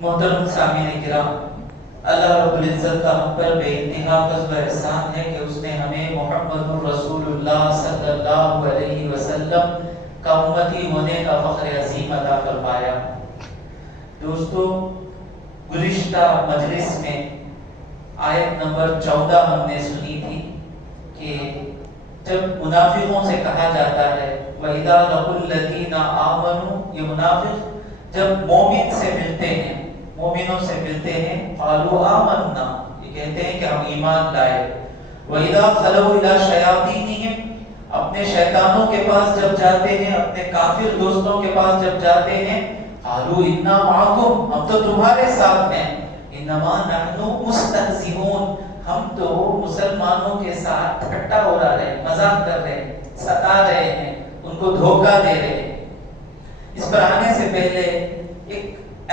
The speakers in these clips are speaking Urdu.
محترم سامعین کرام، اللہ رب العزت کا ہم پر بے انتہا فضل و احسان ہے کہ اس نے ہمیں محمد رسول اللہ صلی اللہ علیہ وسلم کا امتی ہونے کا فخر عظیم عطا فرمایا۔ دوستو، گزشتہ مجلس میں آیت نمبر 14 ہم نے سنی تھی کہ جب منافقوں سے کہا جاتا ہے وَإِذَا لَقُوا الَّذِينَ آمَنُوا، یہ منافق جب مومن سے ملتے ہیں، مومنوں سے ملتے ہیں، قالوا آمنا، یہ کہتے ہیں کہ ہم ایمان لائے۔ وَإِذَا خَلَوْا إِلَىٰ شَيَاطِينِهِمْ، اپنے شیطانوں کے پاس جب جاتے ہیں، اپنے کافر دوستوں کے پاس جب جاتے ہیں، قالوا إِنَّا مَعَكُمْ، ہم تو تمہارے ساتھ ہیں، إِنَّمَا نَحْنُ مُسْتَهْزِئُونَ، ہم تو مسلمانوں کے ساتھ ٹھٹا اڑا رہے ہیں، مذاق کر رہے ہیں، ستا رہے ہیں، ان کو دھوکہ دے رہے ہیں۔ اس پر آنے سے پہلے ایک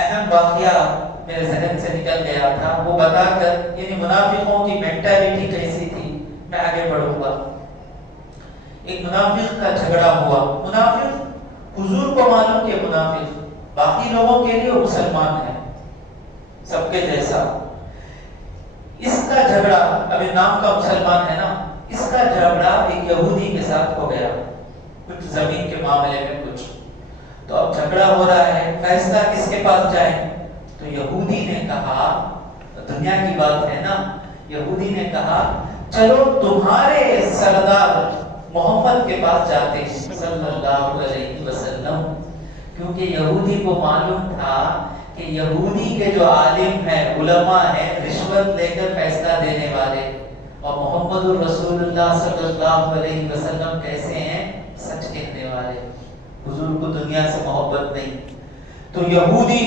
اہم واقعہ میرے ذہن سے نکل گیا تھا، وہ بتا کر، یعنی منافقوں کی مینٹیلٹی کیسی تھی، میں آگے بڑھوں گا۔ ایک منافق کا جھگڑا ہوا۔ منافق حضور کو معلوم کہ منافق باقی لوگوں کے لیے مسلمان ہے، سب کے جیسا۔ اس کا جھگڑا، ابھی نام کا مسلمان ہے نا، اس کا جھگڑا ایک یہودی کے ساتھ ہو گیا، کچھ زمین کے معاملے میں کچھ۔ تو اب جھگڑا ہو رہا ہے، فیصلہ کس کے پاس جائیں؟ تو یہودی نے کہا، دنیا کی بات ہے نا، یہودی نے کہا چلو تمہارے سردار محمد کے پاس جاتے ہیں صلی اللہ علیہ وسلم، کیونکہ یہودی کو معلوم تھا کہ یہودی کے جو عالم ہیں، علماء ہیں، رشوت لے کر فیصلہ دینے والے، اور محمد الرسول اللہ صلی اللہ علیہ وسلم کیسے ہیں؟ سچ کہنے والے، حضور کو دنیا سے محبت نہیں۔ تو یہودی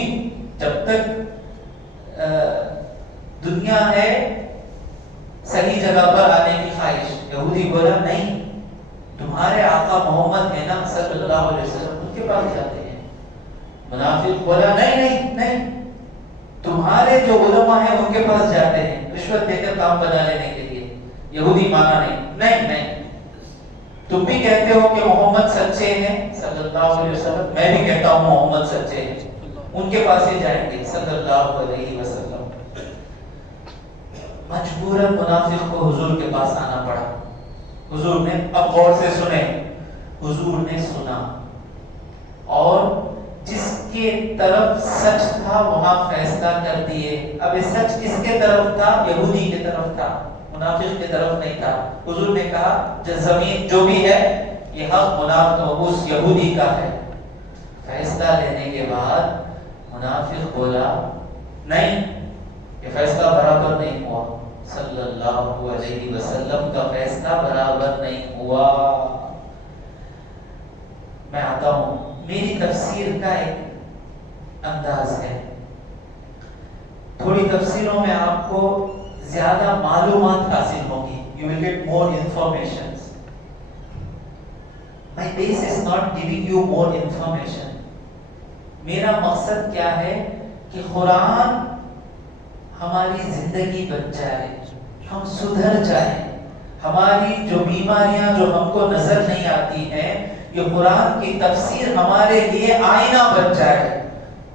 جب تک دنیا ہے، صحیح جگہ پر آنے کی خواہش، یہودی بولا نہیں، تمہارے آقا محمد ہے نا صلی اللہ علیہ وسلم، ان کے پاس جاتے ہیں۔ منافق بولا نہیں، تمہارے جو علماء ہیں ان کے پاس جاتے ہیں، رشوت دے کر کام بنا لینے کے لیے۔ یہودی مانا نہیں، تم بھی کہتے ہو کہ محمد سچے ہیں صلی اللہ علیہ وسلم، میں بھی کہتا ہوں محمد سچے ہیں، ان کے پاس ہی جائیں گے صلی اللہ علیہ وسلم۔ مجبوراً منافق کو حضور کے پاس آنا پڑا۔ حضور نے، اب غور سے سنیں، حضور نے سنا اور جس کے طرف سچ تھا وہاں فیصلہ کر دیے۔ اب یہ سچ کس کے طرف تھا؟ یہودی کے طرف تھا، منافق کی طرف نہیں تھا۔ حضور نے کہا جو زمین جو بھی ہے یہ حق منافق اس یہودی کا ہے۔ فیصلہ لینے کے بعد منافق بولا نہیں، یہ فیصلہ برابر نہیں ہوا، صلی اللہ علیہ وسلم کا فیصلہ برابر نہیں ہوا۔ میں آتا ہوں، میری تفسیر کا ایک انداز ہے، تھوڑی تفسیروں میں آپ کو زیادہ معلومات حاصل ہوگی، you will get more informations. My base is not giving you more information. میرا مقصد کیا ہے کہ قرآن ہماری زندگی بن جائے، ہم سدھر جائیں، ہماری جو بیماریاں جو ہم کو نظر نہیں آتی ہیں، یہ قرآن کی تفسیر ہمارے لیے آئینہ بن جائے۔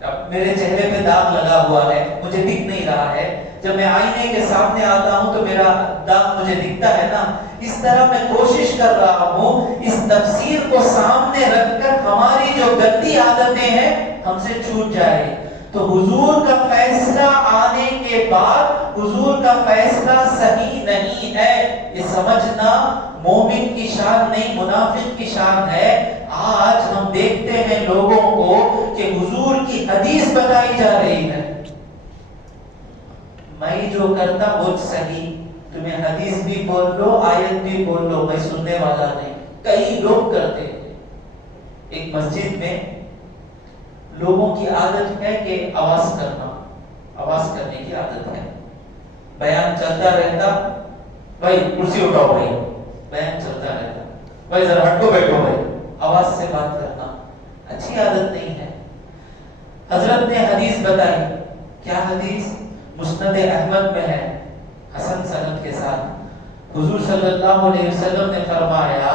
اب میرے چہرے پہ داغ لگا ہوا ہے، مجھے دکھ نہیں رہا ہے، جب میں آئینے کے سامنے آتا ہوں تو میرا داغ مجھے دکھتا ہے نا، اس طرح میں کوشش کر رہا ہوں اس تفسیر کو سامنے رکھ کر ہماری جو گندی عادتیں ہیں ہم سے چھوٹ جائے۔ تو حضور کا فیصلہ آنے کے بعد حضور کا فیصلہ صحیح نہیں ہے، یہ سمجھنا مومن کی شان نہیں، منافق کی شان ہے۔ آج ہم دیکھتے ہیں لوگوں کو کہ حضور کی حدیث بتائی جا رہی ہے، میں جو کرتا وہ صحیح، تمہیں حدیث بھی بول لو، آیت بھی بول لو، میں سننے والا نہیں۔ کئی لوگ کرتے ہیں۔ ایک مسجد میں لوگوں کی عادت ہے کہ آواز کرنے کی عادت ہے، بیان چلتا رہتا، بھائی کرسی اٹھاؤ، بیان چلتا رہتا، بھائی ذرا ہٹو بیٹھو، آواز سے بات کرنا اچھی عادت نہیں ہے۔ حضرت نے حدیث بتائی، کیا حدیث؟ مسند احمد میں ہے، حسن سند کے ساتھ۔ حضور صلی اللہ علیہ وسلم نے فرمایا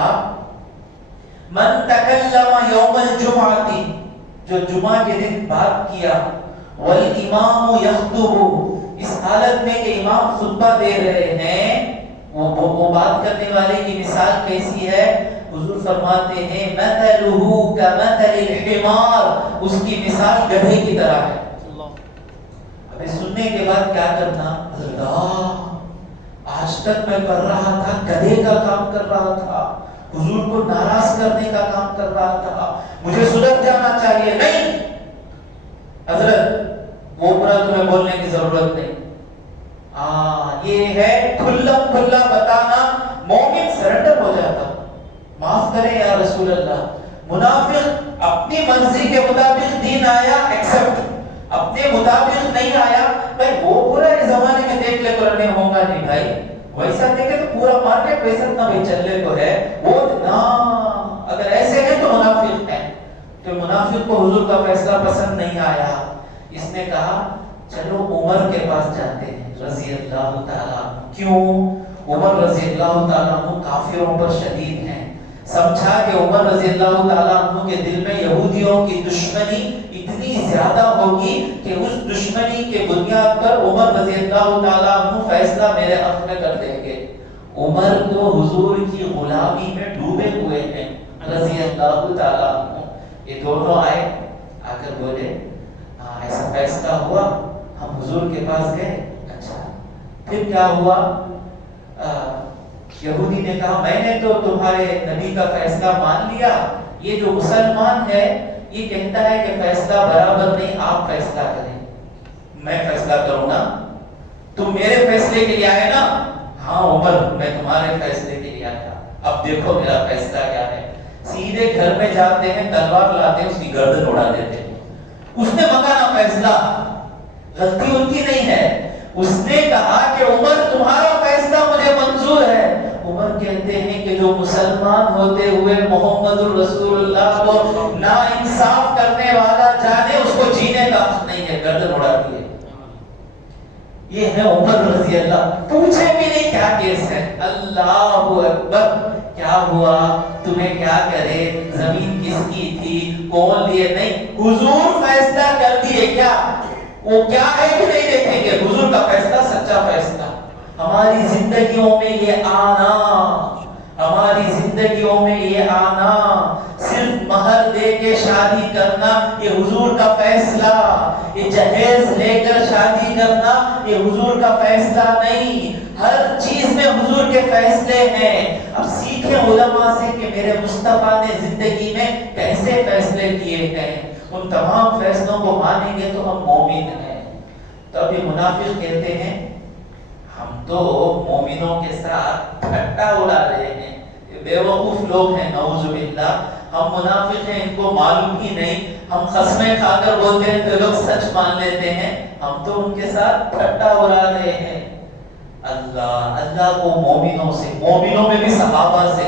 من تکلم یوم الجمعہ، جو جمعہ کے دن بات کیا، والامام یخطب، اس حالت میں کہ امام خطبہ دے رہے ہیں، وہ بات کرنے والے کی مثال کیسی ہے؟ حضور فرماتے ہیں مثلہ کمثل الحمار، اس کی مثال گدھے کی طرح ہے۔ ابھی سننے کے بعد کیا کرنا؟ اللہ، آج تک میں کر رہا تھا گدھے کا کام کر رہا تھا، حضور کو ناراض کرنے کا کام کر رہا تھا، مجھے سدھر جانا چاہیے۔ نہیں حضرت، وہ پورا تمہیں بولنے کی ضرورت نہیں۔ یہ ہے کھلا کھلا بتانا، مومن سرنڈر ہو جاتا، معاف کریں یا رسول اللہ۔ منافق اپنی مرضی کے مطابق دین آیا ایکسپٹ، اپنے مطابق نہیں آیا بھائی وہ پورا اس زمانے میں دیکھ لے کرنے ہوگا نہیں بھائی، ویسا دیکھے تو پورا مارکیٹ ویسا نہ بھی چل لے تو ہے وہ نا، اگر ایسے ہیں تو منافق ہیں۔ تو منافق کو حضور کا فیصلہ پسند نہیں آیا، اس نے کہا چلو عمر کے پاس جاتے ہیں رضی اللہ تعالیٰ۔ کیوں؟ عمر رضی اللہ تعالیٰ عنہ کافروں پر شدید ہیں، سمجھا کہ عمر رضی اللہ تعالیٰ عنہ کے دل میں یہودیوں کی دشمنی اتنی زیادہ ہوگی کہ اس دشمنی کے بنیاد پر عمر رضی اللہ تعالیٰ عنہ فیصلہ میرے حق میں کر دیں گے۔ عمر تو حضور کی غلامی میں ڈوبے ہوئے ہیں رضی اللہ تعالیٰ عنہ۔ یہ دونوں آئے، آ کر بولے ایسا فیصلہ ہوا، ہم حضور کے پاس گئے۔ اچھا پھر کیا ہوا؟ یہودی نے کہا میں نے تو تمہارے نبی کا فیصلہ مان لیا، یہ جو مسلمان ہے یہ کہتا ہے کہ فیصلہ برابر نہیں، آپ فیصلہ کریں۔ میں فیصلہ کروں نا، تم میرے فیصلے کے لیے آئے نا؟ ہاں عمر میں تمہارے فیصلے کے لیے آیا، اب دیکھو میرا فیصلہ کیا ہے۔ سیدھے گھر میں جاتے ہیں، تلوار لاتے ہیں، اس کی گردن اڑا دیتے ہیں۔ اس نے مانگا نا فیصلہ، غلطی ان کی نہیں ہے، اس نے کہا کہ عمر تمہارا فیصلہ مجھے منظور ہے۔ عمر کہتے ہیں کہ جو مسلمان ہوتے ہوئے محمد الرسول اللہ کو نا انصاف کرنے والا جانے اس کو جینے کا حق نہیں ہے، گردن اڑا دیے۔ یہ ہے عمر رضی اللہ، پوچھے بھی نہیں کیا کیس ہے۔ اللہ اکبر، کیا ہوا؟ تمہیں کیا کرے؟ زمین کس کی تھی؟ کون لیے؟ نہیں، حضور فیصلہ کر دیے۔ کیا وہ کیا ہے کہ نہیں دیکھیں گے؟ حضور کا فیصلہ سچا فیصلہ۔ ہماری زندگیوں میں یہ آنا، ہماری زندگیوں میں یہ آنا، صرف مہر دے کے شادی کرنا یہ حضور کا فیصلہ، یہ جہیز لے کر شادی کرنا یہ حضور کا فیصلہ نہیں۔ ہر چیز میں حضور کے فیصلے ہیں۔ اب سیکھیں علماء سے کہ میرے مصطفیٰ نے زندگی میں کیسے فیصلے کیے ہیں، ان تمام فیصلوں کو مانیں گے تو ہم مومن ہیں۔ تو ابھی منافق کہتے ہیں ہم تو مومنوں کے ساتھ ٹھٹا اڑا رہے ہیں، بے وقوف لوگ ہیں، نعوذ باللہ، ہم منافق ہیں، ان کو معلوم ہی نہیں، ہم قسمیں کھا کر بولتے ہیں تو لوگ سچ مان لیتے ہیں، ہم تو ان کے ساتھ ٹھٹا اڑا رہے ہیں۔ اللہ کو مومنوں سے، مومنوں میں بھی صحابہ سے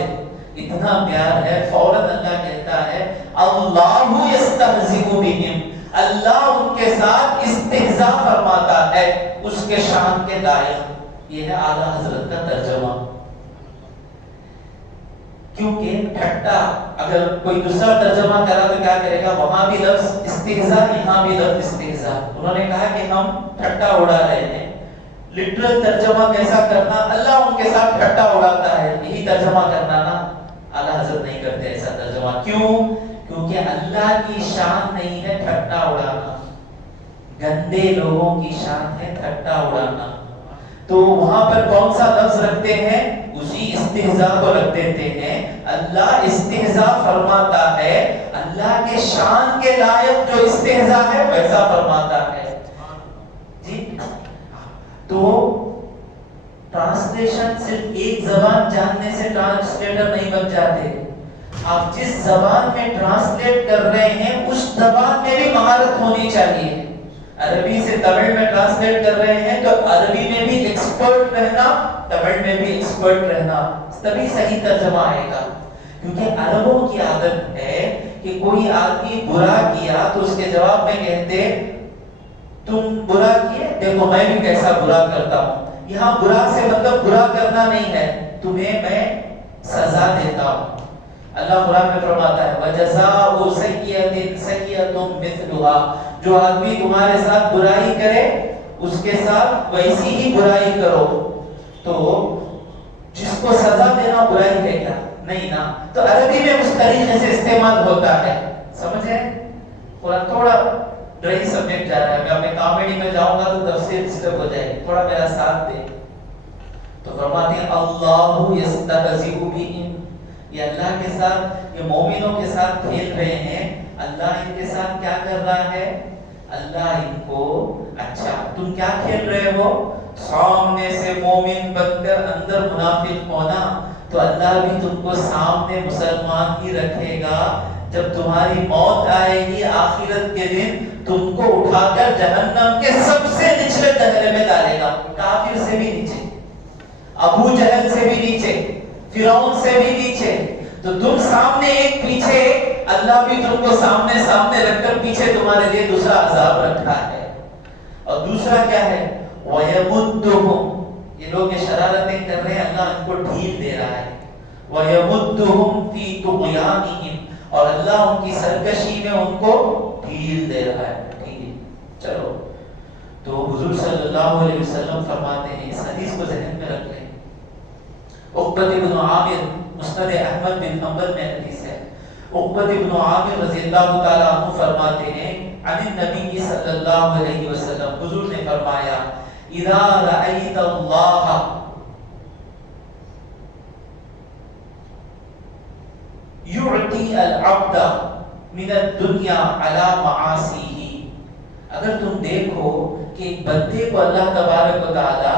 اتنا پیار ہے، فوراً اللہ کہتا ہے اللہ یستہزئ بہم، اللہ ان کے ساتھ استہزاء فرماتا ہے اس کے شان کے لائق۔ یہ ہے اعلیٰ حضرت کا ترجمہ۔ کیونکہ ٹھٹا، اگر کوئی دوسرا ترجمہ کرا تو کیا کرے گا؟ وہاں بھی لفظ استہزاء، یہاں بھی لفظ استہزاء۔ انہوں نے کہا کہ ہم ٹھٹا اڑا رہے ہیں۔ لٹرل ترجمہ کیسا کرنا؟ اللہ ان کے ساتھ ٹھٹا اڑاتا ہے، یہی ترجمہ کرنا نا۔ اعلیٰ حضرت نہیں کرتے ایسا ترجمہ۔ کیوں؟ کیونکہ اللہ کی شان نہیں ہے ٹھٹا اڑانا، گندے لوگوں کی شان ہے ٹھٹا اڑانا۔ تو وہاں پر کون سا لفظ رکھتے ہیں؟ اسی استہزاء کو رکھ دیتے ہیں۔ اللہ استہزاء فرماتا ہے، اللہ کے شان کے لائق جو استہزاء ہے ویسا فرماتا ہے۔ جی تو ٹرانسلیشن صرف ایک زبان جاننے سے ٹرانسلیٹر نہیں بن جاتے، آپ جس زبان میں ٹرانسلیٹ کر رہے ہیں اس زبان میں بھی مہارت ہونی چاہیے۔ عربی سے تمل میں ٹرانسلیٹ کر رہے ہیں تو عربی میں بھی ایکسپرٹ رہنا، تمل میں بھی ایکسپرٹ رہنا، تبھی صحیح ترجمہ آئے گا۔ کیونکہ عربوں کی عادت ہے کہ کوئی آدمی برا کیا تو اس کے جواب میں کہتے تم برا کیے، دیکھو میں بھی کیسا برا کرتا ہوں۔ یہاں برا سے مطلب برا کرنا نہیں ہے، تمہیں میں سزا دیتا ہوں۔ اللہ قرآن میں فرماتا ہے وَجَزَاءُ سَيِّئَةٍ سَيِّئَةٌ مِثْلُهَا، جو آدمی تمہارے ساتھ برائی کرے اس کے ساتھ ویسی ہی برائی کرو. تو جس کو سزا دینا برائی ہے کیا؟ نہیں نا. تو عربی میں اس طریقے سے استعمال ہوتا ہے. سمجھے؟ تھوڑا ڈرائی سبجیکٹ جا رہا ہے. میں اپنے کامیڈی میں جاؤں گا تو تفسیر ڈسٹرب ہو جائے گی. تھوڑا میرا ساتھ دے. تو فرماتے ہیں اللہ یستہزئ بہم، یہ اللہ کے ساتھ، یہ مومنوں کے ساتھ کھیل رہے ہیں. اللہ ان کے ساتھ کیا کر رہا ہے؟ اللہ ان کو اچھا تم کیا کھیل رہے ہو؟ سامنے سے مومن بن کر اندر منافق ہونا. تو اللہ بھی تم کو سامنے مسلمان ہی رکھے گا. جب تمہاری موت آئے گی آخرت کے دن تم کو اٹھا کر جہنم کے سب سے نچلے درجے میں ڈالے گا. کافر سے بھی نیچے، ابو جہل سے بھی نیچے، فرعون سے بھی نیچے. تو تم سامنے ایک پیچھے ایک، اللہ بھی تم کو سامنے سامنے رکھ کر پیچھے تمہارے لیے دوسرا عذاب رکھا ہے. اور دوسرا کیا ہے؟ وَيَمُدُّهُمْ، یہ لوگ یہ شرارتیں کر رہے ہیں، اللہ ان کو ڈھیل دے رہا ہے. وَيَمُدُّهُمْ فِي طُغْيَانِهِمْ، اور اللہ ان کی سرکشی میں ان کو ڈھیل دے رہا ہے. ٹھیک ہے چلو. تو حضور صلی اللہ علیہ وسلم فرماتے ہیں، اس حدیث کو ذہن میں رکھ لیں. عقبہ بن عامر، مسند احمد بن حنبل میں حدیث ہے. عقبہ بن عامر رضی اللہ تعالیٰ عنہ فرماتے ہیں عن النبی صلی اللہ علیہ وسلم، حضور نے فرمایا اذا رأیت اللہ یعطی العبد من الدنیا علی معاصیہ، اگر تم دیکھو کہ ایک بندے کو اللہ تبارک و تعالی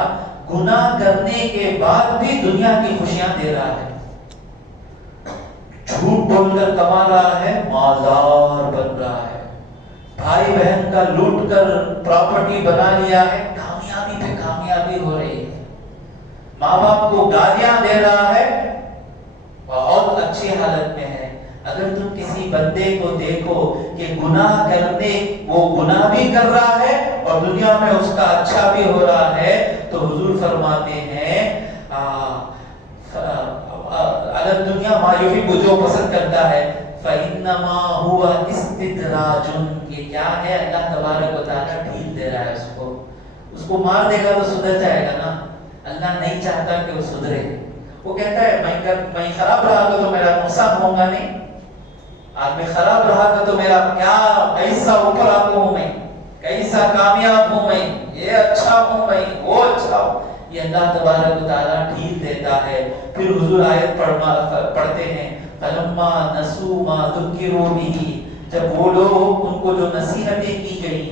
گناہ کرنے کے بعد بھی دنیا کی خوشیاں دے رہا ہے، جھوٹ بول کر کما رہا ہے، مالدار بن رہا ہے، بھائی بہن کا لوٹ کر پراپرٹی بنا لیا ہے، کامیابی پہ کامیابی ہو رہی ہے، ماں باپ کو گالیاں دے رہا ہے، بہت اچھی حالت میں ہے. اگر تم کسی بندے کو دیکھو کہ گناہ کرنے، وہ گناہ بھی کر رہا ہے اور دنیا میں اس کا اچھا بھی ہو رہا ہے، تو حضور فرماتے ہیں اگر دنیا مایوبی کو جو پسند کرتا ہے فَإِنَّمَا هُوَ اسْتِدْرَاجٌ، یہ کیا ہے؟ اللہ تبارک و تعالیٰ ڈھیل دے رہا ہے اس کو مار دے گا تو سدھر جائے گا نا. اللہ نہیں چاہتا کہ وہ سدھرے. وہ کہتا ہے میں خراب رہا گا تو میرا نقصان ہوگا نہیں، آج میں خراب رہا گا تو میرا کیا، کیسا اوپر آ ہوں میں، کیسا کامیاب ہوں میں، یہ اچھا ہوں میں، وہ اچھا ہوں. یہ اللہ تبارک و تعالیٰ ڈھیل دیتا ہے. پھر حضور آیت پڑھتے ہیں فلما نسوا ما ذکروا بہ، جب وہ لوگ ان کو جو نصیحتیں کی گئی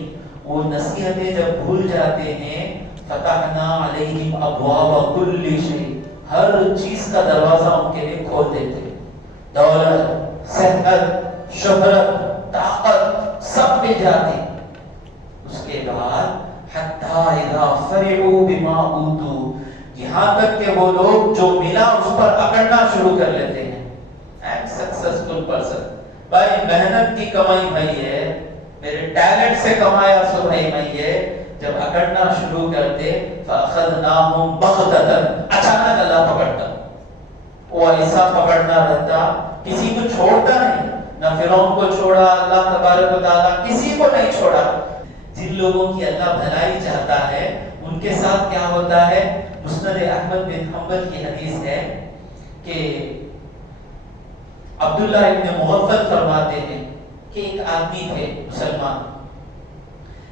وہ نصیحتیں جب بھول جاتے ہیں، فتحنا علیہم ابواب کل شیء، ہر چیز کا دروازہ ان کے لیے کھول دیتے، دولت، صحت، شہرت، طاقت سب مل جاتی. اس کے بعد حتی اذا فرحوا بما اوتوا، یہاں تک کہ وہ لوگ جو ملا اس پر اکڑنا شروع کر لیتے ہیں. I'm successful person، بھائی محنت کی کمائی بھائی ہے، میرے ٹیلنٹ سے کمایا سو بھائی میں یہ، جب اکڑنا شروع کرتے فَأَخَذْنَاهُمْ بَغْتَةً، اچانک اللہ پکڑتا. وہ ایسا پکڑنا رہتا، کسی کو چھوڑتا نہیں، نہ فرعون کو چھوڑا اللہ تبارک و تعالیٰ، کسی کو نہیں چھوڑا. جن لوگوں کی اللہ بھلائی چاہتا ہے ان کے ساتھ کیا ہوتا ہے؟ مسند احمد بن حنبل کی حدیث ہے کہ عبداللہ ابن مغفل فرماتے ہیں کہ ایک آدمی تھے مسلمان،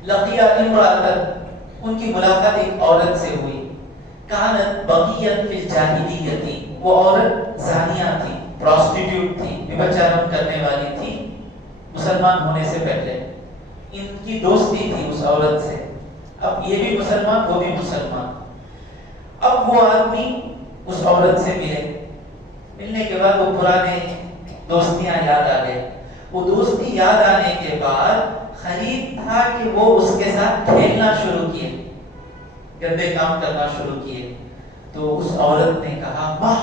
لقیا امرأۃ، ان کی ملاقات ایک عورت سے ہوئی، کانت بغیت فی الجاہلیۃ، وہ عورت زانیہ تھی، پراسٹیٹیوٹ تھی، وبچارم کرنے والی تھی مسلمان ہونے سے پہلے. ان کی دوستی تھی اس عورت سے، اب یہ بھی مسلمان وہ بھی مسلمان. اب وہ آدمی اس عورت سے ملنے کے بعد وہ پرانے دوستیاں یاد آ گئے. وہ دوستی یاد آنے کے بعد خرید تھا کہ وہ اس کے ساتھ کھیلنا شروع کیے، گندے کام کرنا شروع کیے. تو اس عورت نے کہا واہ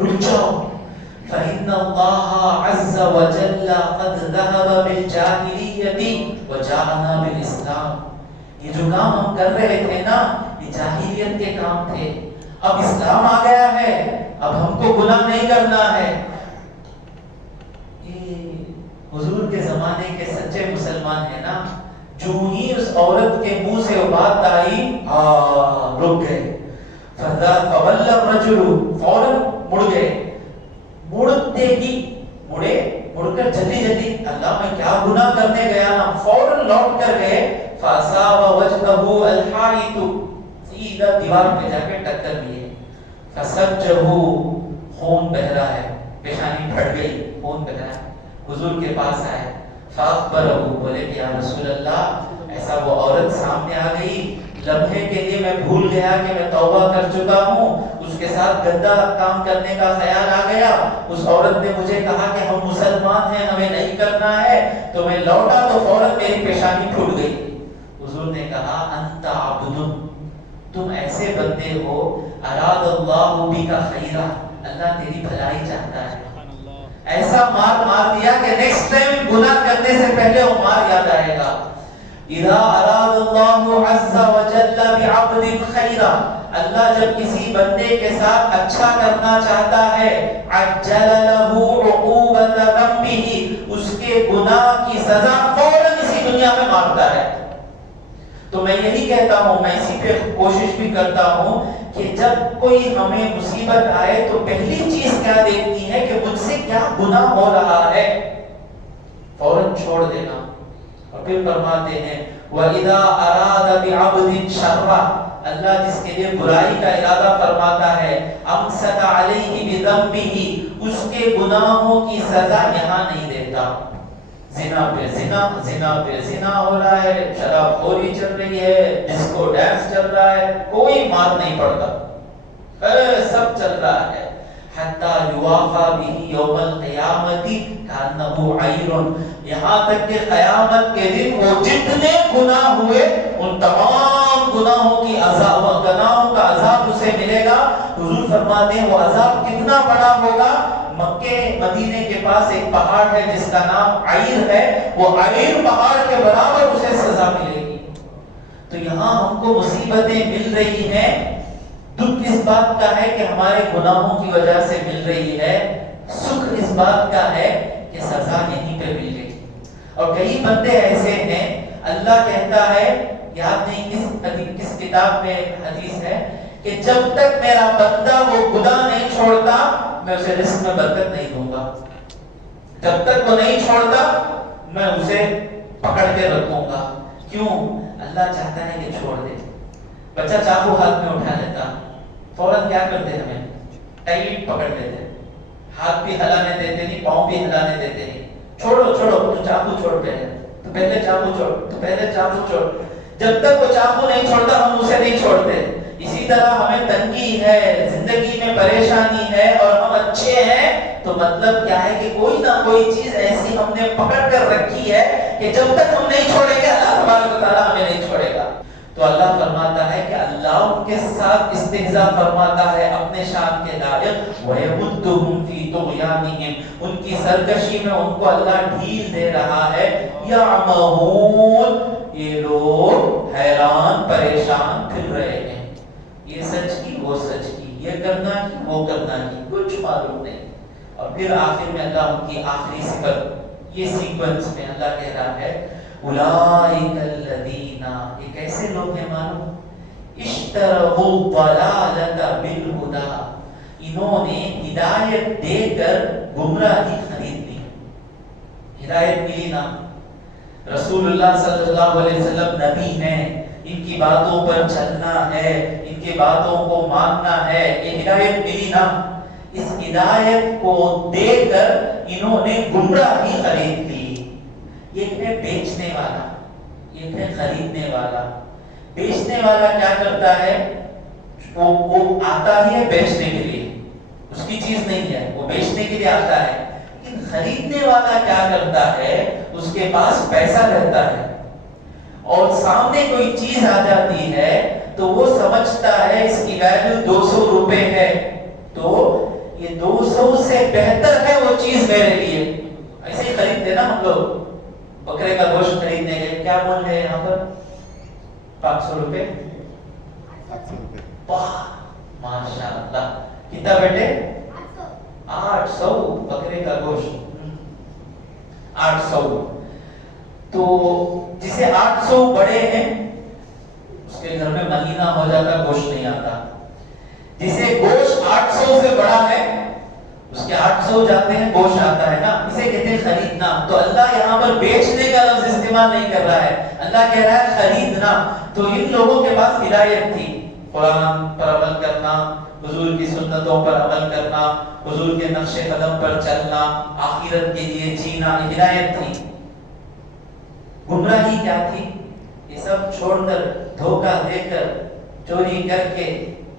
رک جاؤ، فإن الله عز وجل قد ذهب بالجاهلیت وجاءنا بالاسلام. یہ جو کام ہم کر رہے تھے نا یہ جاہلیت کے کام تھے، اب اسلام آ گیا ہے، اب ہم کو گناہ نہیں کرنا ہے. یہ حضور کے زمانے کے سچے مسلمان ہیں نا، جو ہی اس عورت کے منہ سے وہ بات آئی رک گئے. فَوَلَّ الرَّجُلُ فوراً مڑ گئے. مڑتے ہی مڑ کر جلدی اللہ میں کیا گناہ کرنے گیا نا, فوراً لوٹ کر گئے. فَأَصَابَ وَجْهَهُ الْحَائِطُ سیدھا دیوار پہ جا کے ٹکر لیے. فَسَجَّهُ خون بہ رہا ہے, پیشانی پھٹ گئی, خون بہ رہا ہے. حضور کے پاس آئے. فَأَخْبَرَهُ بولے کہ یا رسول اللہ ایسا وہ عورت سامنے آ گئی, لمحے کے لیے میں بھول گیا کہ میں توبہ کر چکا ہوں, اس کے ساتھ گندا کام کرنے کا خیال آ گیا. اس عورت نے مجھے کہا کہ ہم مسلمان ہیں, ہمیں نہیں کرنا ہے, تو میں لوٹا تو فوراً میری پیشانی پھٹ گئی. حضور نے کہا انت عبد, تم ایسے بندے ہو, اراد اللہ بک خیرا, اللہ تیری بھلائی چاہتا ہے. ایسا مار دیا کہ نیکسٹ ٹائم گناہ کرنے سے پہلے وہ مار یاد آئے گا. اذا اراد اللہ عز وجل بعبد خیرا, اللہ جب کسی بندے کے ساتھ اچھا کرنا چاہتا ہے, عجل له عقوبۃ ذنبہ, اس کے گناہ کی سزا فوراً اسی دنیا میں مارتا ہے. تو میں یہی کہتا ہوں, میں اسی پہ کوشش بھی کرتا ہوں کہ جب کوئی ہمیں مصیبت آئے تو پہلی چیز کیا دیکھتی ہے کہ مجھ سے کیا گناہ ہو رہا ہے, فوراً چھوڑ دینا. اور پھر فرماتے ہیں وَإِذَا أَرَادَ بِعَبْدٍ شَرًّا, اللہ جس کے لیے برائی کا ارادہ فرماتا ہے, أَمْسَكَ عَلَيْهِ بِذَنبِهِ, اس کے گناہوں کی سزا یہاں نہیں دیتا. زنا پہ زنا ہو رہا ہے, شراب خوری چل رہی ہے, ڈسکو ڈانس چل رہا ہے, کوئی مار نہیں پڑتا, سب چل رہا ہے. حتی یوافا بہ یوم القیامت کانہ عیر, یہاں تک کہ قیامت کے دن وہ جتنے گناہ ہوئے ان تمام گناہوں کی عذاب, گناہوں کا عذاب اسے ملے گا. حضور فرماتے ہیں وہ عذاب کتنا بڑا ہوگا, مکے مدینے کے پاس ایک پہاڑ ہے جس کا نام عیر ہے, وہ عیر پہاڑ کے برابر اسے سزا ملے گی. تو یہاں ہم کو مصیبتیں مل رہی ہیں, دکھ اس بات کا ہے کہ ہمارے گناہوں کی وجہ سے مل رہی ہے, سکھ اس بات کا ہے کہ سزا یہیں پہ مل گئی. اور کئی بندے ایسے ہیں, اللہ کہتا ہے, یاد نہیں کس کتاب میں حدیث ہے کہ جب تک میرا بندہ وہ گناہ نہیں چھوڑتا میں اسے رزق میں برکت نہیں دوں گا. جب تک وہ نہیں چھوڑتا میں اسے پکڑ کے رکھوں گا. کیوں؟ اللہ چاہتا ہے کہ چھوڑ دے. بچہ چاقو ہاتھ میں اٹھا لیتا, فوراً کیا کرتے ہمیں ٹائٹ پکڑ لیتے, ہاتھ بھی ہلانے دیتے نہیں, پاؤں بھی ہلانے دیتے نہیں. چھوڑو تو چاقو چھوڑ پہلے, تو پہلے چاقو چھوڑ. جب تک وہ چاقو نہیں چھوڑتا ہم اسے نہیں چھوڑتے. اسی طرح ہمیں تنگی ہے, زندگی میں پریشانی ہے اور ہم اچھے ہیں, تو مطلب کیا ہے کہ کوئی نہ کوئی چیز ایسی ہم نے پکڑ کر رکھی ہے کہ جب تک ہم نہیں چھوڑیں گے اللہ تبارک و تعالیٰ ہمیں نہیں چھوڑے گا. تو اللہ فرماتا ہے کہ اللہ ان کے ساتھ استہزاء فرماتا ہے اپنے شان کے لائق, وَيَمُدُّهُمْ فِي طُغْيَانِهِمْ, ان کی سرکشی میں ان کو اللہ ڈھیل دے رہا ہے. يَعْمَهُونَ, یہ لوگ حیران پریشان پھر رہے ہیں, یہ سچ کی وہ سچ کی, یہ کرنا کی وہ کرنا کی, کچھ معلوم نہیں. اور پھر آخر میں اللہ ان کی آخری صفت یہ سیکوینس میں اللہ کہہ رہا ہے اولئک الذین, یہ کیسے لوگ ہیں معلوم, اشتروا الضلالۃ بالہدی, انہوں نے ہدایت دے کر گمراہی خرید لی. ہدایت ملی نا, رسول اللہ صلی اللہ علیہ وسلم نبی ہیں, ان کی باتوں پر چلنا ہے, ان کی باتوں کو ماننا ہے, یہ ہدایت ملی نا. اس ہدایت کو دے کر انہوں نے گمراہی خرید لی. یہ ہے بیچنے والا, یہ ہے خریدنے والا. بیچنے والا کیا کرتا ہے, وہ آتا ہی ہے بیچنے کے لیے, اس کی چیز نہیں ہے, وہ بیچنے کے لیے آتا ہے. لیکن خریدنے والا کیا کرتا ہے, اس کے پاس پیسہ رہتا ہے اور سامنے کوئی چیز آ جاتی ہے تو وہ سمجھتا ہے اس کی ویلیو 200 روپے ہے, تو یہ 200 سے بہتر ہے وہ چیز میرے لیے. ایسے ہی خریدتے نا ہم لوگ, بکرے کا گوشت خریدنے کے کیا مول ہے یہاں پر, 500 روپے. واہ ماشاء اللہ, کتنا بیٹے, 800 بکرے کا گوشت, 800. تو جسے 800 بڑے ہیں اس کے گھر میں مہینہ ہو جاتا گوشت نہیں آتا، جسے گوشت 800 سے بڑا ہے اس کے 800 جاتے ہیں گوشت آتا ہے نا، اسے کہتے ہیں خریدنا۔ تو اللہ یہاں پر بیچنے کا لفظ استعمال نہیں کر رہا ہے، اللہ کہہ رہا ہے خریدنا۔ تو ان لوگوں کے پاس ہدایت تھی، قرآن پر عمل کرنا، حضور کی سنتوں پر عمل کرنا، حضور کے نقش قدم پر چلنا، آخرت کے لیے جینا، ہدایت تھی۔ گمراہی کیا تھی؟ یہ سب چھوڑ کر، دھوکہ دے کر، چوری کر کے،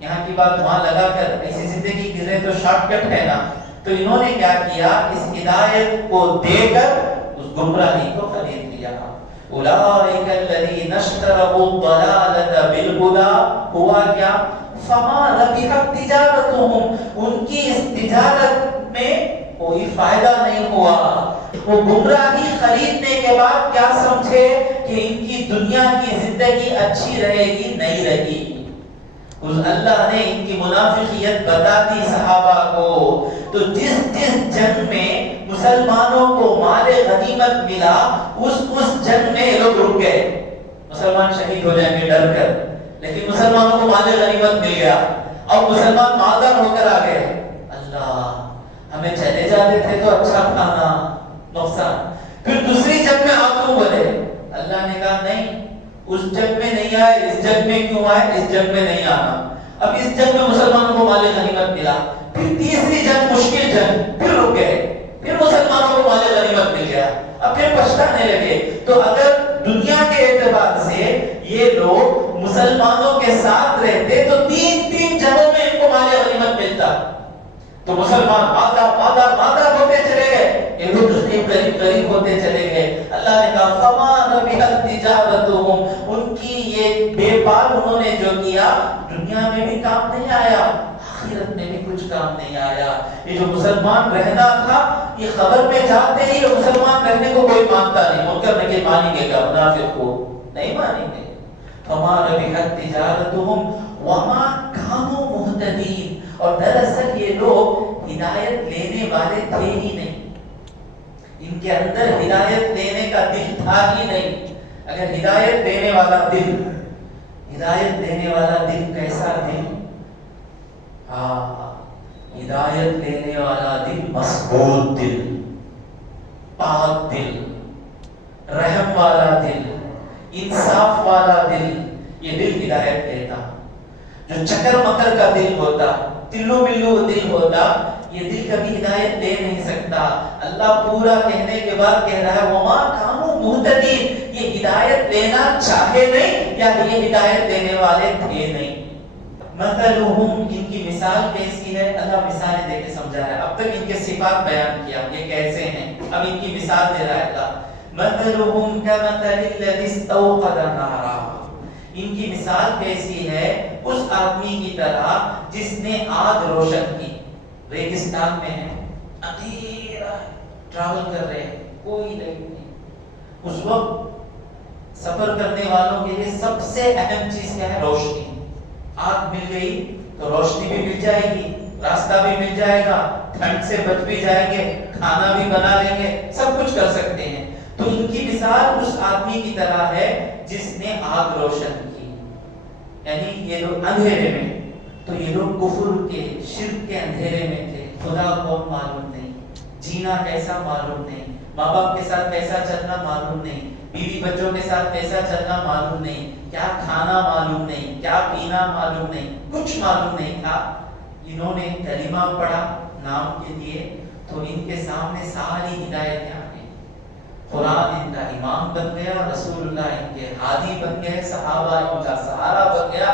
یہاں کی بات وہاں لگا کر ایسی زندگی گزرے تو شارٹ کٹ ہے نا۔ تو انہوں نے کیا کیا؟ اس ہدایت کو دے کر اس گمراہی کو خرید لیا۔ اولئک الذین اشتروا الضلالۃ بالہدی، ہوا کیا؟ فما ربحت تجارتہم، ان کی اس تجارت میں کوئی فائدہ نہیں ہوا۔ وہ گمراہی خریدنے کے بعد کیا سمجھے کہ ان کی دنیا کی زندگی اچھی رہے گی، نہیں رہی۔ اللہ نے ان کی منافقیت بتا دی صحابہ کو۔ تو جس جنگ میں مسلمانوں کو مال غنیمت ملا، اس جنگ میں لوگ رک گئے۔ مسلمان شہید ہو جائیں گے ڈر کر، لیکن مسلمانوں کو مال غنیمت مل گیا، اور مسلمان مالدار ہو کر آ گئے۔ اللہ، ہمیں چلے جاتے تھے تو اچھا کھانا، نقصان۔ پھر دوسری جنگ میں آپ کیوں بولے؟ اللہ نے کہا نہیں، اس جنگ میں نہیں آئے، اس جنگ میں کیوں آئے؟ اس جنگ میں نہیں آنا۔ اب اس جنگ میں مسلمانوں کو مال غنیمت ملا، پھر تیسری جنگ مشکل جنگ، پھر رک گئے، پھر مسلمانوں کو مال غنیمت مل گیا، اب پھر پچھتانے لگے۔ تو اگر دنیا کے اعتبار سے یہ لوگ مسلمانوں کے ساتھ رہتے تو تین جنگوں میں ان کو مال غنیمت ملتا۔ تو مسلمان مادہ ہوتے چلے گئے، یہ لوگ قریب ہوتے چلے گئے۔ اللہ نے کہا فما ربحت تجارتہم، ان کی یہ بیپار انہوں نے جو کیا دنیا میں بھی کام نہیں آیا، آخرت میں بھی کچھ کام نہیں آیا۔ یہ جو مسلمان رہنا تھا، یہ خبر میں جاتے ہی مسلمان رہنے کو کوئی مانتا نہیں، منکر نکیر مانیں گے کیا؟ منافق کو نہیں مانیں گے۔ فما ربحت تجارتہم وما کانوا مہتدین، اور دراصل یہ لوگ ہدایت لینے والے تھے ہی نہیں، ان کے اندر ہدایت لینے کا دل تھا ہی نہیں۔ اگر ہدایت دینے والا دل، ہدایت دینے والا دل کیسا دل؟ ہدایت لینے والا دل مضبوط دل، پاک دل، رحم والا دل، انصاف والا دل، یہ دل ہدایت دیتا۔ جو چکر مکر کا دل ہوتا، تلو ملو دل ہوتا، یہ دل کبھی ہدایت دے نہیں سکتا۔ اللہ پورا کہنے کے بعد کہہ رہا ہے وما کانوا مہتدین، یہ ہدایت دینا چاہے نہیں یا یہ ہدایت دینے والے تھے نہیں۔ مثلہم، ان کی مثال کیسی ہے؟ اللہ مثالیں دے کے سمجھا ہے۔ اب تک ان کے صفات بیان کیا، یہ کیسے ہیں، اب ان کی مثال دے رہا ہے اللہ۔ مثلہم کمثل الذی استوقد نارا، ان کی مثال کیسی ہے؟ اس آدمی کی طرح جس نے آگ روشن کی۔ ریگستان میں ہے، اندھیرا ہے، ٹریول کر رہے ہیں، کوئی لائٹ نہیں۔ اس وقت سفر کرنے والوں کے لیے سب سے اہم چیز کیا ہے؟ روشنی۔ آگ مل گئی تو روشنی بھی مل جائے گی، راستہ بھی مل جائے گا، ٹھنڈ سے بچ بھی جائیں گے، کھانا بھی بنا لیں گے، سب کچھ کر سکتے ہیں۔ تو ان کی مثال اس آدمی کی طرح ہے جس نے آگ روشن کی، یعنی یہ لوگ اندھیرے میں، تو یہ لوگ کفر کے، شرک کے اندھیرے میں تھے، خدا کون معلوم نہیں، جینا کیسا معلوم نہیں، ماں باپ کے ساتھ کیسا چلنا معلوم نہیں، بیوی بچوں کے ساتھ کیسا چلنا معلوم نہیں، کیا کھانا معلوم نہیں، کیا پینا معلوم نہیں، کچھ معلوم نہیں تھا۔ انہوں نے کلمہ پڑھا نام کے لیے، تو ان کے سامنے ساری ہدایتیں آ گئی۔ قرآن ان کا امام بن گیا، رسول اللہ ان کے ہادی بن گئے، صحابہ ان کا سہارا بن گیا،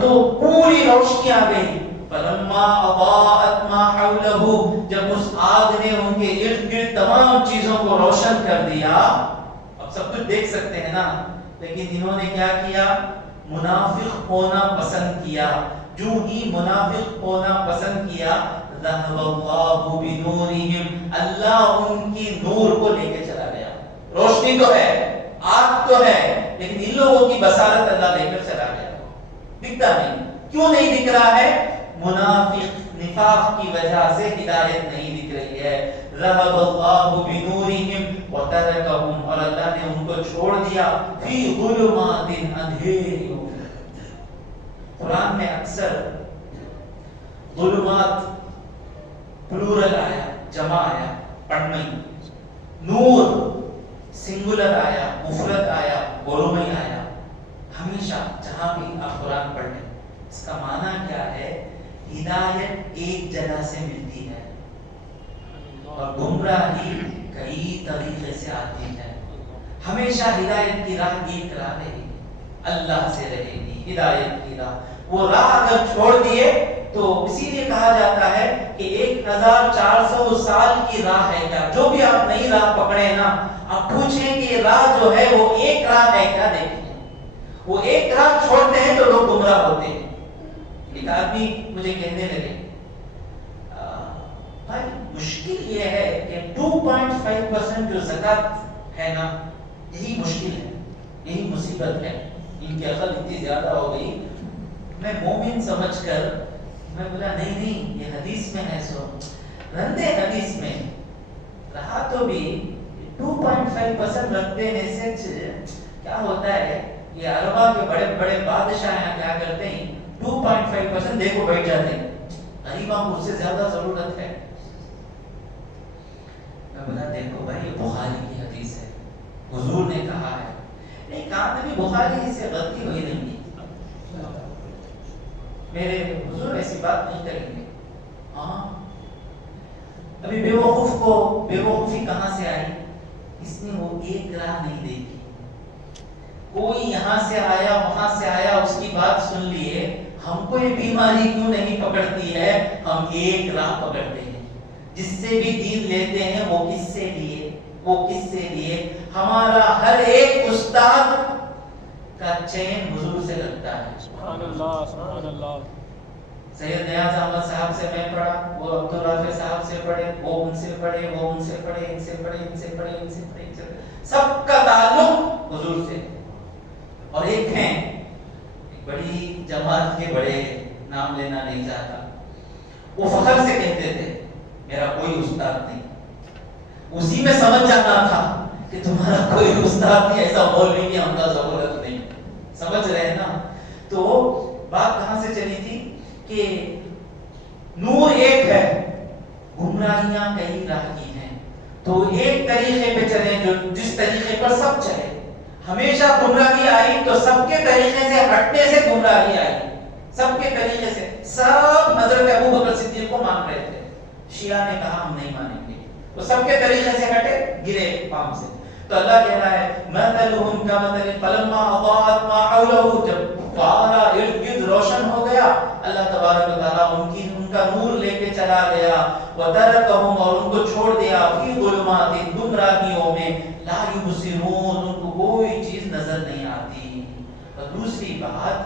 تو پوری روشنی آ گئی۔ فلما اضاءت ما حوله، جب اس آگ نے ان کے ارد گرد تمام چیزوں کو روشن کر دیا، اب سب کچھ دیکھ سکتے ہیں نا، لیکن انہوں نے کیا کیا؟ منافق ہونا پسند کیا۔ جو ہی منافق ہونا پسند کیا، ذهب الله بنورهم، اللہ ان کی نور کو لے کے چلا گیا۔ روشنی تو ہے، آگ تو ہے، لیکن ان لوگوں کی بصارت اللہ لے کر چلا گیا، دکھتا نہیں۔ کیوں نہیں دکھ رہا ہے؟ منافق نفاق کی وجہ سے ہدایت نہیں دکھ رہی ہے. ذهب الله بنورهم وتركهم، اور اللہ نے ان کو چھوڑ دیا فی ظلمات، اندھیریوں. قرآن میں اکثر ظلمات پلورل آیا، جمع آیا، پڑھنے. نور سنگولر آیا، مفرد آیا، بولومئی آیا. ہمیشہ جہاں بھی آپ قرآن پڑھ لیں اس کا معنی کیا ہے؟ ہدایت ایک جگہ سے ملتی ہے اور گمراہی کئی طریقے سے آتی ہے. ہمیشہ ہدایت کی راہ ایک راہ رہے گی، اللہ سے رہے گی ہدایت کی راہ. وہ راہ اگر چھوڑ دیے تو اسی لیے کہا جاتا ہے کہ 1400 سال کی راہ ہے کیا؟ جو بھی آپ نئی راہ پکڑے نا، آپ پوچھیں کہ یہ راہ جو ہے وہ ایک راہ ہے کیا؟ دیکھیں وہ ایک راہ چھوڑتے ہیں تو لوگ گمراہ ہوتے ہیں. ایک آدمی مجھے کہنے لگے بھائی مشکل یہ ہے کہ 2.5% جو زکوٰۃ ہے نا، یہی مشکل ہے، یہی مصیبت ہے. ان کی عقل اتنی زیادہ ہو گئی. میں مومن سمجھ کر میں بولا نہیں یہ حدیث میں ہے. سو رندے حدیث میں رہا تو بھی 2.5% رکھ دینے سے کیا ہوتا ہے؟ یہ عربا کے بڑے بڑے بادشاہ کیا کرتے ہیں، 2.5% دے کو بیٹھ جاتے ہیں. غریبوں کو اس سے زیادہ ضرورت ہے. میں بولا دیکھو بھائی یہ بخاری کی حدیث ہے، حضور نے کہا ہے. نہیں کہا نبی بخاری سے غلطی ہوئی نہیں، میرے حضور ایسی بات نہیں کریں گے. ہاں ابھی بے وقوف کو بے وقوفی کہاں سے آئی؟ اس نے وہ ایک راہ نہیں دیکھی. کوئی یہاں سے آیا وہاں سے آیا اس کی بات سن لیے. ہم کو یہ بیماری کیوں نہیں پکڑتی ہے؟ ہم ایک راہ پکڑتے ہیں. جس سے بھی دین لیتے ہیں وہ کس سے لیے، وہ کس سے لیے. ہمارا ہر ایک استاد کا چین حضور سے لگتا ہے. سبحان اللہ سبحان اللہ. سید نیاز احمد صاحب سے میں پڑھا، وہ عبدالرافع صاحب سے پڑھے، وہ ان سے پڑھے، وہ ان سے پڑھے، ان سے پڑھے، ان سے پڑھے، ان سے پڑھے، ان سے پڑھے. سب کا تعلق حضور سے. اور ایک ہیں ایک بڑی جماعت کے بڑے، نام لینا نہیں چاہتا، وہ فخر سے کہتے تھے میرا کوئی استاد نہیں. اسی میں سمجھ جانا تھا کہ تمہارا کوئی استاد نہیں، ایسا مولوی کی ہم کا ضرورت نہیں. سمجھ رہے ہیں نا؟ تو بات کہاں سے چلی تھی کہ نور ایک ہے، گمراہیاں کئی راہ کی ہیں. تو ایک طریقے پہ چلیں جو جس طریقے پر سب چلے. ہمیشہ گمراہی آئی تو سب کے طریقے سے ہٹنے سے گمراہی آئی. سب کے طریقے سے سب حضرت ابوبکر صدیق کو مان رہے تھے. شیعہ نے کہا ہم نہیں مانیں گے. وہ سب کے طریقے سے ہٹے، گرے پام سے. تو اللہ کہہ رہا ہے مثلهم كمثل فلما اضاءت ما حوله، جب سارا ارد گرد روشن ہو گیا اللہ تبارک و تعالی ان کا نور لے کے چلا گیا. وترکهم، اور ان کو چھوڑ دیا فی ظلمات، گمراہیوں میں، لا یبصرون، ان کو کوئی چیز نظر نہیں آتی. اور دوسری بات،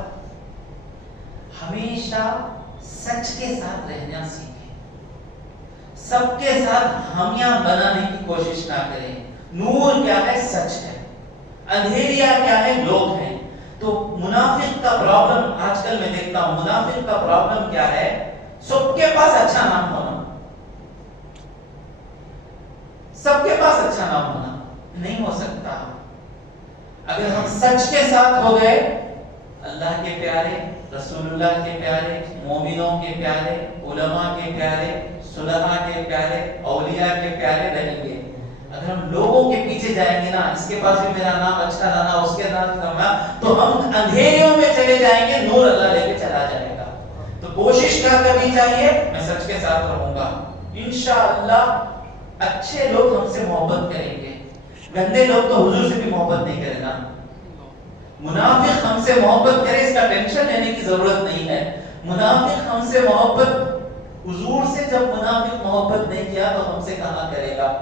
ہمیشہ سچ کے ساتھ رہنا سیکھیں. سب کے ساتھ ہمیاں بنانے کی کوشش نہ کریں. نور کیا ہے؟ سچ ہے. اندھیریا کیا ہے؟ لوگ ہیں. تو منافق کا پرابلم آج کل میں دیکھتا ہوں، منافق کا پرابلم کیا ہے؟ سب کے پاس اچھا نام ہونا. سب کے پاس اچھا نام ہونا نہیں ہو سکتا. اگر ہم سچ کے ساتھ ہو گئے، اللہ کے پیارے، رسول اللہ کے پیارے، مومنوں کے پیارے، علماء کے پیارے، صلحاء کے پیارے، اولیاء کے پیارے رہیں گے. اگر ہم لوگوں کے پیچھے جائیں گے نا، اس کے پاس بھی میرا نام اچھا لانا، اس کے نام کرنا، تو ہم اندھیریوں میں چلے جائیں گے، نور اللہ لے کے چلا جائے گا. تو کوشش کرنی چاہیے میں سچ کے ساتھ رہوں گا. انشاءاللہ اچھے لوگ ہم سے محبت کریں گے. گندے لوگ تو حضور سے بھی محبت نہیں کرے گا. منافق ہم سے محبت کرے اس کا ٹینشن لینے کی ضرورت نہیں ہے. منافق ہم سے محبت، حضور سے جب منافق محبت نہیں کیا تو ہم سے کہاں کرے گا؟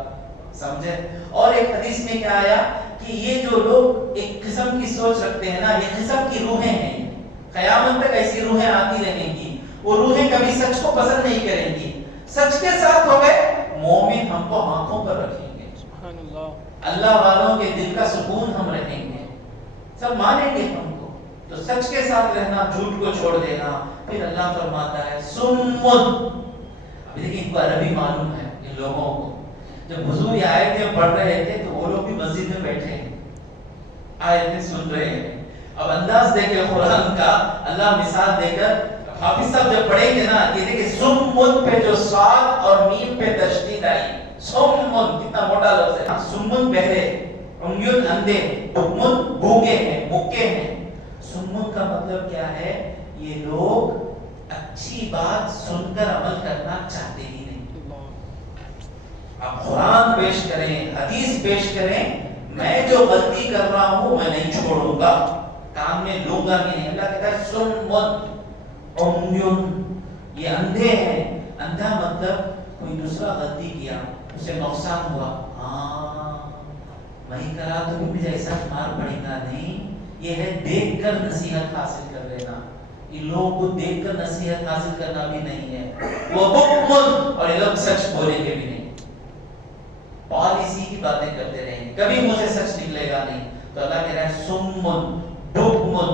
سمجھے؟ اور ایک حدیث میں کیا آیا کہ یہ جو لوگ ایک قسم کی سوچ رکھتے ہیں نا، یہ قسم کی روحیں ہیں، قیامت تک ایسی روحیں آتی رہیں گی. وہ روحیں کبھی سچ کو پسند نہیں کریں گی. سچ کے ساتھ ہو گئے، مومن ہم کو آنکھوں پر رکھیں گے. سبحان اللہ. اللہ والوں کے دل کا سکون ہم رہیں گے، سب مانیں گے ہم کو. تو سچ کے ساتھ رہنا، جھوٹ کو چھوڑ دینا. پھر اللہ فرماتا ہے سمن. ابھی دیکھیں ان کو عربی معلوم ہے ان لوگوں کو. جب حضور یہ آیتیں پڑھ رہے تھے تو وہ لوگ بھی مسجد میں بیٹھے ہیں، آیتیں سن رہے ہیں. اب انداز دیکھیں قرآن کا، اللہ مثال دے کر حافظ صاحب جب پڑھیں گے نا، یہ دیکھیں سمن پہ جو صاد اور میم پہ تشدید آئی. سمن کتنا موٹا لفظ ہے. سمن بہرے، عمیون اندھے، بکمن گونگے ہیں، مکے ہیں. سمن کا مطلب کیا ہے؟ یہ لوگ اچھی بات سن کر عمل کرنا چاہتے ہی نہیں. آپ قرآن پیش کریں، حدیث پیش کریں، میں جو غلطی کر رہا ہوں میں نہیں چھوڑوں گا، کام میں لوں گا بھی نہیں. اللہ کہتا ہے سمن عمیون، یہ اندھے ہیں. اندھا مطلب کوئی دوسرا غلطی کیا، اسے نقصان ہوا، ہاں وہی کرا تو بھی مجھے ایسا مار پڑے گا نہیں. یہ ہے دیکھ کر نصیحت حاصل کر لینا. ان لوگوں کو دیکھ کر نصیحت حاصل کرنا بھی نہیں ہے. وہ بکمن، اور یہ لوگ سچ بولیں گے بھی نہیں، پالیسی کی باتیں کرتے رہیں گے، کبھی منہ سے سچ نکلے گا نہیں. تو اللہ کہہ رہا ہے سمن بکمن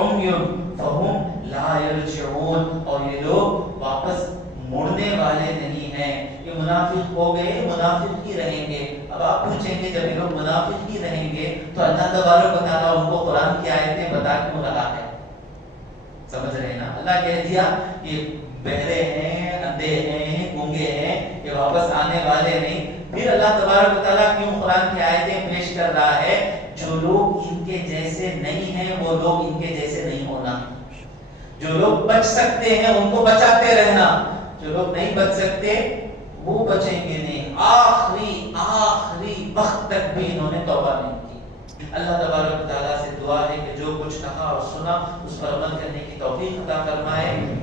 عمیون فہم لا یرجعون، اور یہ لوگ واپس مڑنے والے نہیں ہیں. یہ منافق ہو گئے، منافق ہی رہیں گے. اب آپ پوچھیں گے جب یہ لوگ منافق ہی رہیں گے تو اللہ تبارک و تعالیٰ ان کو قرآن کی آیتیں بتا کیوں رہا ہے؟ سمجھ رہے ہیں نا؟ اللہ کہہ دیا یہ بہرے ہیں، اندھے ہیں، گونگے ہیں، یہ واپس آنے والے نہیں. پھر اللہ تبارک و تعالیٰ کیوں قرآن کی آیتیں پیش کر رہا ہے؟ جو لوگ ان کے جیسے نہیں ہیں وہ لوگ ان کے جیسے نہیں ہونا. جو لوگ بچ سکتے ہیں ان کو بچاتے رہنا، جو لوگ نہیں بچ سکتے وہ بچیں گے نہیں. آخری وقت تک بھی انہوں نے توبہ نہیں کی. اللہ تبارک و تعالیٰ سے دعا ہے کہ جو کچھ کہا اور سنا اس پر عمل کرنے کی توفیق عطا فرمائے.